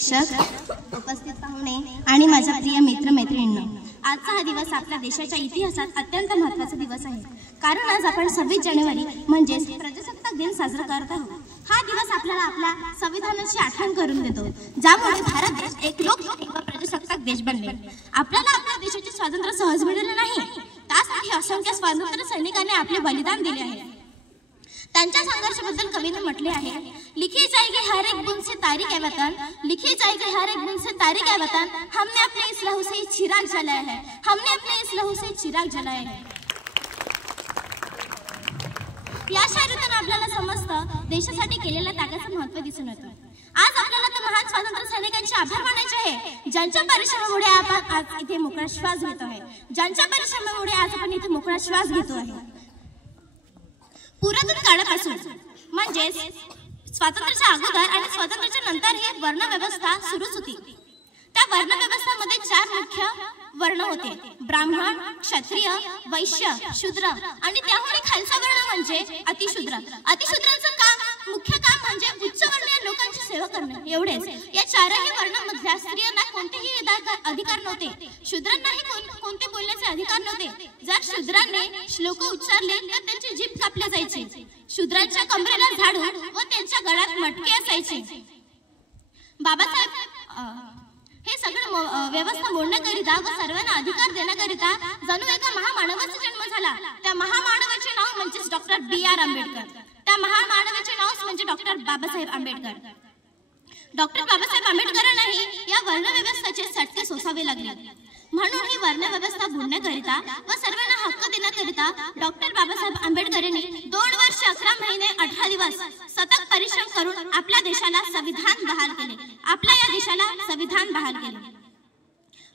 उपस्थित पाहुणे आणि माझ्या प्रिय मित्रमैत्रिणींनो, आजचा हा दिवस आपल्या देशाच्या इतिहासात अत्यंत महत्त्वाचा दिवस आहे. कारण आज आपण 26 जानेवारी म्हणजे प्रजासत्ताक दिन साजरा करत आहोत. हा दिवस आपल्याला आपल्या संविधानाची आठवण करून देतो, ज्यामुळे भारत देश एक लोकशाही व प्रजासत्ताक देश बनले. आपल्याला आपल्या देशाचे स्वातंत्र्य सहज मिळाले नाही, त्यासाठी असंख्य स्वातंत्र्य सैनिकांनी आपले बलिदान दिले आहे. त्यांच्या संघर्षाबद्दल कवीने म्हटले आहे, लिखी जाएगी हर एक बूंद से तारीख है वतन, लिखी जाएगी हर एक बूंद से तारीख है वतन, हमने अपने इस लहू से चिराग जलाया है, हमने अपने इस लहू से चिराग जलाया है. या शायरीतून आपल्याला समजतं देशासाठी केलेल्या त्यागाचं महत्त्व दिसून येतं. आज आपल्याला त्या महान स्वातंत्र्य सैनिकांचे आभार मानायचे आहे, ज्यांच्या परिश्रमामुळे आपण आज इथे मोकळा श्वास घेतो आहे, ज्यांच्या परिश्रमामुळे आज आपण इथे मोकळा श्वास घेतो आहे. पुरातन काळापासून म्हणजे स्वातंत्र्याच्या अगोदर आणि स्वातंत्र्याच्या नंतर ही वर्णव्यवस्था सुरूच होती. त्या वर्णव्यवस्थेमध्ये 4 मुख्य वर्ण होते: ब्राह्मण, क्षत्रिय, वैश्य, शूद्र आणि त्याहून खालचा वर्ण म्हणजे अतिशूद्र. अतिशूद्राचं मुख्य काम म्हणजे उच्चवर्णीय लोकांची सेवा करणे एवढेच. या 4ही वर्णांमधल्या स्त्रियांना कोणतेही अधिकार नव्हते, शूद्रांनाही कोणते बोलण्याचे अधिकार नव्हते. जर शूद्रांनी श्लोक उच्चारले तर त्यांची जीभ कापली जायची, शूद्रांच्या कमरेला झाडून व त्यांच्या गळ्यात मटके असायचे. बाबासाहेब हे सगळं व्यवस्था मोडण्याकरिता व सर्वांना अधिकार देण्याकरिता जणू एका महामानवाचा जन्म झाला. त्या महामानवाचे नाव म्हणजे डॉक्टर B.R. आंबेडकर. त्या महामानवाचे नाव म्हणजे डॉक्टर बाबासाहेब आंबेडकर. डॉक्टर बाबासाहेब आंबेडकरांनाही या वर्णव्यवस्थेचे चटके सोसावे लागले. म्हणून ही वर्णव्यवस्था बुडण्याकरिता व सर्वांना हक्क देण्याकरिता डॉक्टर बाबासाहेब आंबेडकरांनी 2 वर्ष 11 महिने 18 दिवस सतत परिश्रम करून आपल्या देशाला संविधान बहाल केले. आपल्या या देशाला संविधान बहाल केले.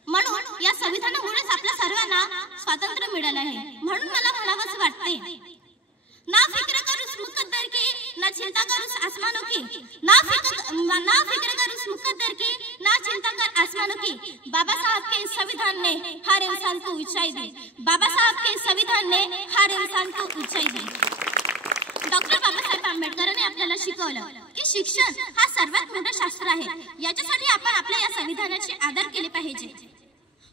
म्हणून या संविधानामुळेच आपल्या सर्वांना स्वातंत्र्य मिळाले आहे. म्हणून मला म्हणावंसं वाटते, ना फिक्र करूस मुकद्दर की, ना चिंता करूस आसमानों की, ना फिक्र करूस मुकद्दर की, ना चिंता कर आसमानों की. बाबा साहब के संविधान ने हर इंसान को ऊंचाई दी. बाबा साहब के संविधान ने हर इंसान को ऊंचाई दी. डॉक्टर बाबासाहेब आंबेडकरांनी आपल्याला शिकवलं की शिक्षण हा सर्वात मोठा शास्त्र आहे. याच्यासाठी आपण आपल्या या संविधानाचे आदर केले पाहिजे.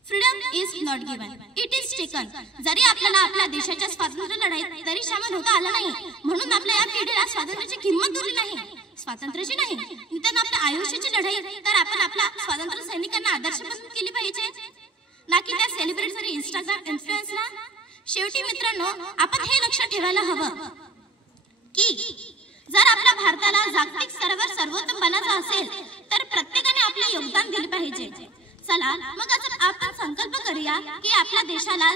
Freedom is not given, it is taken. जरी आपल्याला आपल्या देशाच्या स्वातंत्र्य लढाईत तरी सामील होता आलं नाही, म्हणून आपल्या या पिढीला स्वातंत्र्याची किंमत दिली नाही, स्वातंत्र्याची नाही निदान आपल्या आयुष्याची लढाई तर आपण आपल्या स्वातंत्र्य सैनिकांना आदर्श बनवून केली पाहिजे, ना की त्या सेलिब्रिटी इंस्टाग्राम इन्फ्लुएन्सरला. शेवटी मित्रांनो, आपण हे लक्षात ठेवायला हवं की जर आपल्या भारताला जागतिक स्तरावर सर्वोत्तम बनायचं असेल तर प्रत्येकाने आपले योगदान दिले पाहिजे. चला मग आता आपण संकल्प करूया की आपल्या देशाला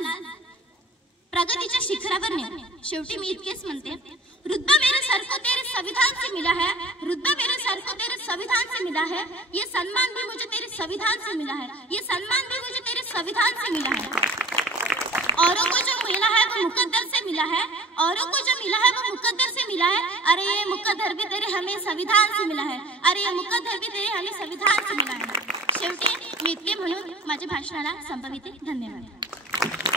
प्रगतीच्या शिखरावर नेऊ. शेवटी मी इतकेच म्हणते, रुतबा मेरे सर को तेरे संविधान से मिला है, रुतबा मेरे सर को तेरे संविधान से मिला है, ये सम्मान भी मुझे तेरे संविधान से मिला है, ये सम्मान भी मुझे तेरे संविधान से मिला है. औरों को जो मिला है वो मुकद्दर से मिला है, औरों को जो मिला है वो मुकद्दर से मिला है. अरे ये मुकद्दर भी तेरे हमें संविधान से मिला है, अरे ये मुकद्दर भी तेरे हमें संविधान से मिला है. शेवटी मी इतके म्हणून माझ्या भाषणाला संपविते. धन्यवाद.